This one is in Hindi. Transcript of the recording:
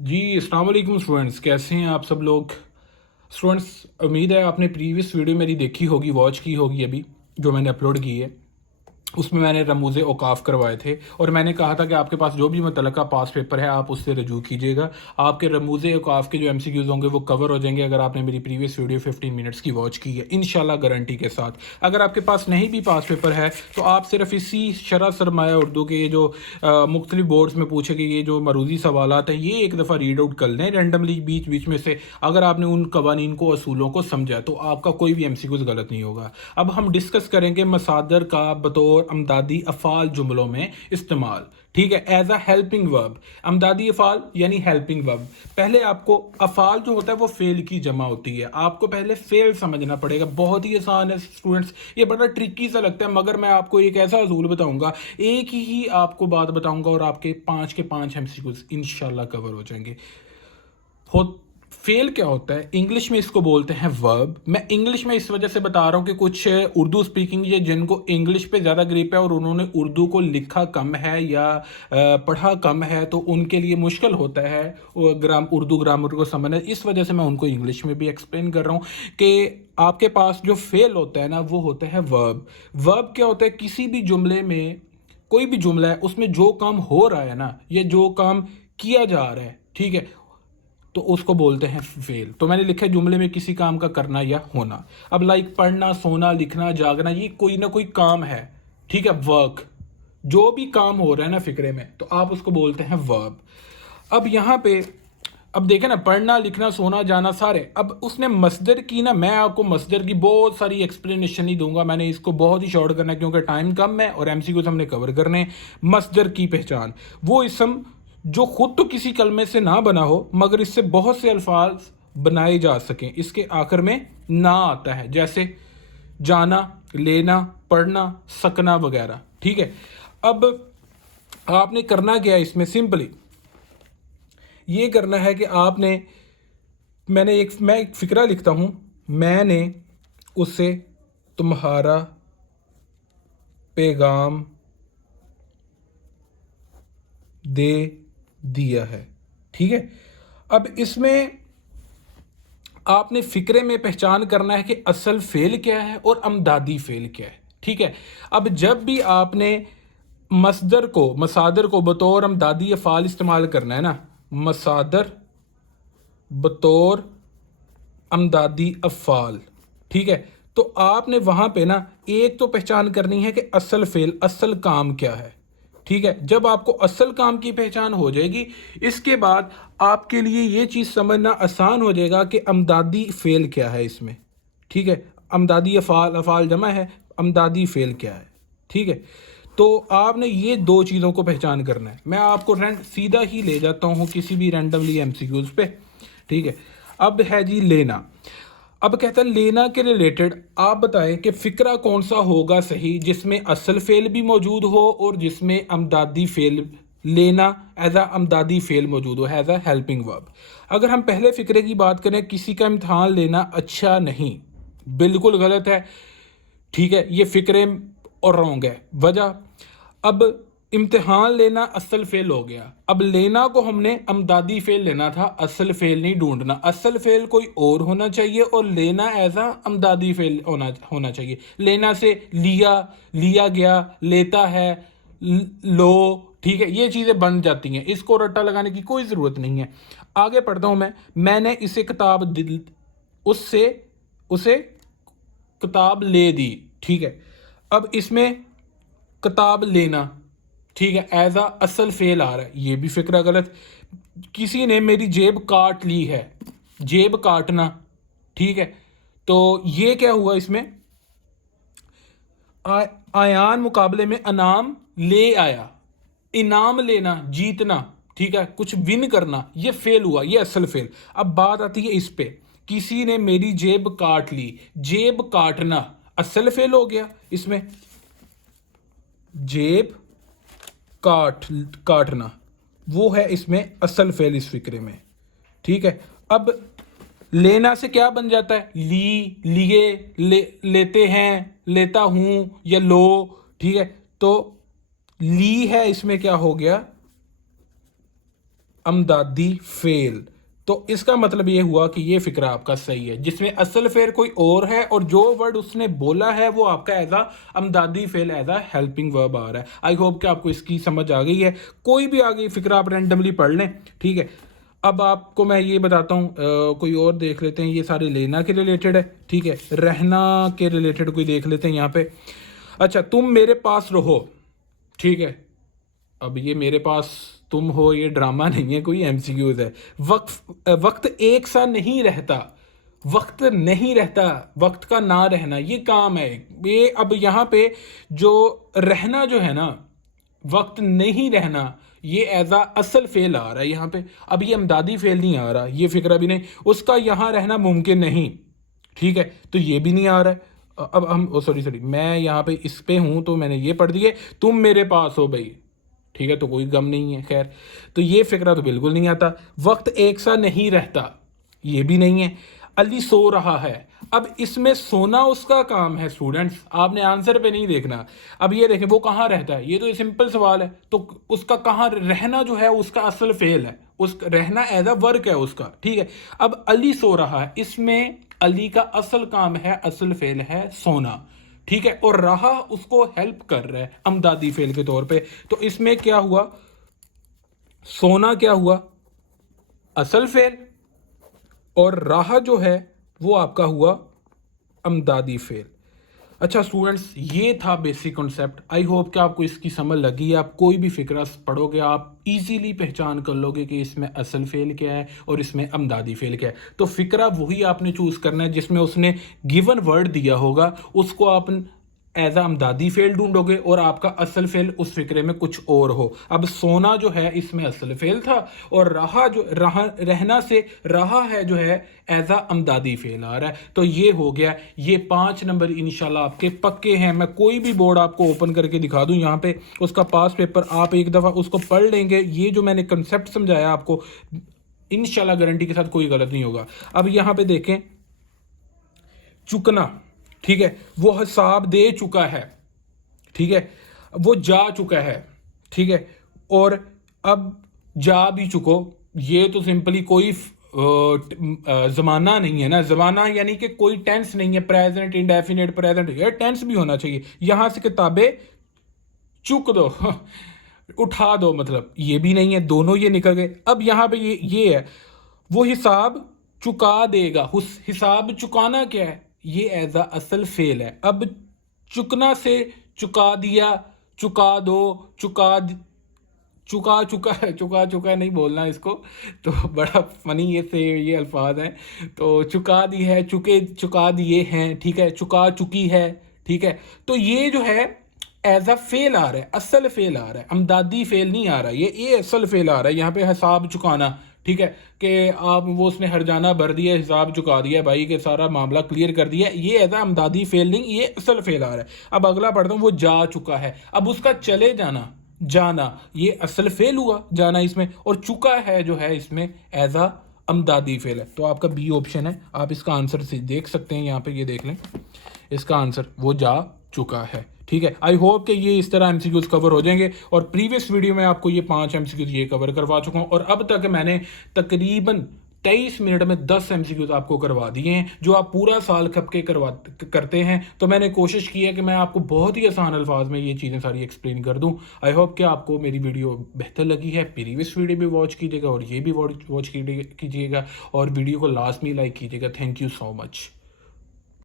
जी अस्सलाम वालेकुम स्टूडेंट्स, कैसे हैं आप सब लोग। स्टूडेंट्स, उम्मीद है आपने प्रीवियस वीडियो मेरी देखी होगी, वॉच की होगी अभी जो मैंने अपलोड की है। उसमें मैंने रमूज़े औकाफ करवाए थे और मैंने कहा था कि आपके पास जो भी मुतलका पास पेपर है आप उससे रजू कीजिएगा। आपके रमूज़े औकाफ के जो एमसीक्यूज़ होंगे वो कवर हो जाएंगे अगर आपने मेरी प्रीवियस वीडियो 15 मिनट्स की वॉच की है, इंशाल्लाह गारंटी के साथ। अगर आपके पास नहीं भी पास पेपर है तो आप सिर्फ इसी शरह सरमाया उर्दू के ये जो मुख्तलिफ बोर्ड्स में पूछे गए ये जो मरूजी सवालात हैं ये एक दफ़ा रीड आउट कर लें रैंडमली बीच बीच में से। अगर आपने उन कवानीन को, असूलों को समझा तो आपका कोई भी एमसीक्यूज़ गलत नहीं होगा। अब हम डिस्कस करेंगे मसादर का बतौर अमदादी अफ़ाल जुमलों में इस्तेमाल। ठीक है, एज अ हेल्पिंग वर्ब। अमदादी अफ़ाल यानी हेल्पिंग वर्ब। पहले आपको अफ़ाल जो होता है वो फेल की जमा होती है, आपको पहले फेल समझना पड़ेगा। बहुत ही आसान है स्टूडेंट्स, ये बड़ा ट्रिकी सा लगता है मगर मैं आपको एक ऐसा असूल बताऊंगा, एक ही आपको बात बताऊंगा और आपके 5 के 5 एमसीक्यूज इंशाल्लाह कवर हो जाएंगे। हो फेल क्या होता है, इंग्लिश में इसको बोलते हैं वर्ब। मैं इंग्लिश में इस वजह से बता रहा हूँ कि कुछ उर्दू स्पीकिंग ये जिनको इंग्लिश पे ज़्यादा ग्रिप है और उन्होंने उर्दू को लिखा कम है या पढ़ा कम है तो उनके लिए मुश्किल होता है उर्दू ग्रामर को समझना। इस वजह से मैं उनको इंग्लिश में भी एक्सप्लेन कर रहा हूँ कि आपके पास जो फेल होता है ना वो होता है वर्ब। वर्ब क्या होता है, किसी भी जुमले में, कोई भी जुमला है उसमें जो काम हो रहा है ना, ये जो काम किया जा रहा है, ठीक है, तो उसको बोलते हैं फेल। तो मैंने लिखा है जुमले में किसी काम का करना या होना। अब लाइक पढ़ना, सोना, लिखना, जागना, ये कोई ना कोई काम है, ठीक है, वर्क। जो भी काम हो रहा है ना फिक्रे में तो आप उसको बोलते हैं वर्ब। अब यहाँ पे अब देखें ना, पढ़ना, लिखना, सोना, जाना सारे। अब उसने मस्दर की ना, मैं आपको मस्दर की बहुत सारी एक्सप्लेनेशन ही दूंगा, मैंने इसको बहुत ही शॉर्ट करना है क्योंकि टाइम कम है और एमसीक्यूज हमने कवर करने। मस्दर की पहचान, वो इसम जो खुद तो किसी कलमे से ना बना हो मगर इससे बहुत से अल्फाज बनाए जा सकें, इसके आखिर में ना आता है, जैसे जाना, लेना, पढ़ना, सकना वगैरह। ठीक है, अब आपने करना क्या है इसमें, सिंपली ये करना है कि आपने, मैं एक फिक्रा लिखता हूं, मैंने उसे तुम्हारा पैगाम दे दिया है। ठीक है, अब इसमें आपने फिक्रे में पहचान करना है कि असल फेल क्या है और अमदादी फेल क्या है। ठीक है, अब जब भी आपने मसादर को बतौर अमदादी अफ़ाल इस्तेमाल करना है ना, मसादर बतौर अमदादी अफ़ाल, ठीक है, तो आपने वहां पे ना एक तो पहचान करनी है कि असल फेल, असल काम क्या है। ठीक है, जब आपको असल काम की पहचान हो जाएगी इसके बाद आपके लिए ये चीज़ समझना आसान हो जाएगा कि अमदादी फेल क्या है इसमें। ठीक है, अमदादी अफ़ाल, अफ़ाल जमा है, अमदादी फेल क्या है। ठीक है, तो आपने ये दो चीज़ों को पहचान करना है। मैं आपको सीधा ही ले जाता हूँ किसी भी रैंडमली एमसीक्यूज पे। ठीक है, अब है जी लेना। अब कहता है लेना के रिलेटेड आप बताएं कि फिक्रा कौन सा होगा सही जिसमें असल फेल भी मौजूद हो और जिसमें अमदादी फेल, लेना एज अ अमदादी फेल मौजूद हो, एज अ हेल्पिंग वर्ब। अगर हम पहले फिक्रे की बात करें, किसी का इम्तहान लेना अच्छा नहीं, बिल्कुल गलत है। ठीक है, ये फिक्रे और रॉन्ग है। वजह, अब इम्तिहान लेना असल फेल हो गया, अब लेना को हमने अमदादी फेल लेना था, असल फेल नहीं ढूंढना। असल फेल कोई और होना चाहिए और लेना एज आ अमदादी फेल होना चाहिए। लेना से लिया, लिया गया, लेता है, लो। ठीक है, ये चीज़ें बन जाती हैं, इसको रट्टा लगाने की कोई ज़रूरत नहीं है। आगे पढ़ता हूं मैंने इसे किताब उससे उसे किताब ले दी। ठीक है, अब इसमें किताब लेना, ठीक है, एज अ असल फेल आ रहा है, ये भी फिक्रा गलत। किसी ने मेरी जेब काट ली है, जेब काटना। ठीक है, तो ये क्या हुआ इसमें, आयान मुकाबले में अनाम ले आया, इनाम लेना, जीतना, ठीक है, कुछ विन करना, ये फेल हुआ, ये असल फेल। अब बात आती है इस पे, किसी ने मेरी जेब काट ली, जेब काटना असल फेल हो गया इसमें, जेब काटना वो है इसमें असल फेल इस फिक्रे में। ठीक है, अब लेना से क्या बन जाता है, लिए, लेते हैं, लेता हूं या लो। ठीक है, तो ली है इसमें क्या हो गया, अमदादी फेल। तो इसका मतलब ये हुआ कि ये फिक्रा आपका सही है, जिसमें असल फेल कोई और है और जो वर्ड उसने बोला है वो आपका एज आ अमदादी फेल एज आ हेल्पिंग वर्ब आ रहा है। आई होप कि आपको इसकी समझ आ गई है। कोई भी आगे फिक्रा आप रैंडमली पढ़ लें, ठीक है। अब आपको मैं ये बताता हूँ, कोई और देख लेते हैं। ये सारे लेना के रिलेटेड है, ठीक है। रहना के रिलेटेड कोई देख लेते हैं यहाँ पे। अच्छा, तुम मेरे पास रहो, ठीक है। अब ये मेरे पास तुम हो, ये ड्रामा नहीं है, कोई एमसीक्यूज है। वक्त एक सा नहीं रहता, वक्त नहीं रहता, वक्त का ना रहना ये काम है ये। अब यहाँ पे जो रहना जो है ना, वक्त नहीं रहना, ये एज आ असल फेल आ रहा है यहाँ पे। अब ये अमदादी फेल नहीं आ रहा, ये फिक्रा भी नहीं। उसका यहाँ रहना मुमकिन नहीं, ठीक है, तो ये भी नहीं आ रहा है। अब हम सॉरी मैं यहाँ पे इस पे हूँ तो मैंने ये पढ़ दिए, तुम मेरे पास हो भाई, ठीक है, तो कोई गम नहीं है। खैर, तो ये फिक्रा तो बिल्कुल नहीं आता। वक्त एक सा नहीं रहता, ये भी नहीं है। अली सो रहा है, अब इसमें सोना उसका काम है स्टूडेंट्स, आपने आंसर पे नहीं देखना। अब ये देखें वो कहाँ रहता है, ये तो सिंपल सवाल है, तो उसका कहाँ रहना जो है उसका असल फेल है, उस रहना एज अ वर्क है उसका, ठीक है। अब अली सो रहा है, इसमें अली का असल काम है, असल फेल है सोना, ठीक है, और रहा उसको हेल्प कर रहा है अमदादी फेल के तौर पे। तो इसमें क्या हुआ, सोना क्या हुआ, असल फेल, और रहा जो है वो आपका हुआ अमदादी फेल। अच्छा स्टूडेंट्स, ये था बेसिक कॉन्सेप्ट। आई होप कि आपको इसकी समझ लगी है। आप कोई भी फिक्रा पढ़ोगे आप इजीली पहचान कर लोगे कि इसमें असल फेल क्या है और इसमें अमदादी फेल क्या है। तो फिक्रा वही आपने चूज करना है जिसमें उसने गिवन वर्ड दिया होगा, उसको आप एज आ अमदादी फेल ढूंढोगे और आपका असल फेल उस फिक्रे में कुछ और हो। अब सोना जो है इसमें असल फेल था, और रहा जो रहना से रहा है जो है एज आ अमदादी फेल आ रहा है। तो ये हो गया, ये 5 नंबर इंशाल्लाह आपके पक्के हैं। मैं कोई भी बोर्ड आपको ओपन करके दिखा दूं यहाँ पे, उसका पास पेपर आप एक दफ़ा उसको पढ़ लेंगे, ये जो मैंने कंसेप्ट समझाया आपको इंशाल्लाह गारंटी के साथ कोई गलत नहीं होगा। अब यहाँ पे देखें, चुकना, ठीक है, वो हिसाब दे चुका है, ठीक है, वो जा चुका है, ठीक है, और अब जा भी चुको, ये तो सिंपली कोई जमाना नहीं है ना, जमाना यानी कि कोई टेंस नहीं है, प्रेजेंट इंडेफिनिट प्रेजेंट, ये टेंस भी होना चाहिए। यहां से किताबें चुक दो उठा दो, मतलब ये भी नहीं है, दोनों ये निकल गए। अब यहां पे ये है, वो हिसाब चुका देगा, हिसाब चुकाना क्या है, ये एज अ असल फेल है। अब चुकना से चुका दिया, चुका दो, चुका चुका नहीं बोलना इसको, तो बड़ा फनी ये अल्फाज हैं। तो चुका दी है, चुका दिए हैं, ठीक है, चुका चुकी है, ठीक है। तो ये जो है एज अ फेल आ रहा है, असल फेल आ रहा है, अमदादी फेल नहीं आ रहा, ये असल फेल आ रहा है। यहाँ पे हिसाब चुकाना, ठीक है, कि आप वो उसने हरजाना भर दिया, हिसाब चुका दिया भाई के, सारा मामला क्लियर कर दिया, ये एज आ अमदादी फेल नहीं, ये असल फेल आ रहा है। अब अगला पढ़ता हूँ, वो जा चुका है, अब उसका चले जाना ये असल फेल हुआ जाना इसमें, और चुका है जो है इसमें एज आ अमदादी फेल है। तो आपका बी ऑप्शन है, आप इसका आंसर से देख सकते हैं, यहाँ पे ये देख लें, इसका आंसर वो जा चुका है, ठीक है। आई होप कि ये इस तरह एमसीक्यूज कवर हो जाएंगे, और प्रीवियस वीडियो में आपको ये 5 एमसीक्यूज ये कवर करवा चुका हूँ, और अब तक मैंने तकरीबन 23 मिनट में 10 एमसीक्यूज आपको करवा दिए हैं, जो आप पूरा साल खप के करते हैं। तो मैंने कोशिश की है कि मैं आपको बहुत ही आसान अल्फाज में ये चीज़ें सारी एक्सप्लेन कर दूं। आई होप कि आपको मेरी वीडियो बेहतर लगी है। प्रीवियस वीडियो भी वॉच कीजिएगा और ये भी वॉच कीजिएगा, और वीडियो को लास्ट में लाइक कीजिएगा। Thank you so much.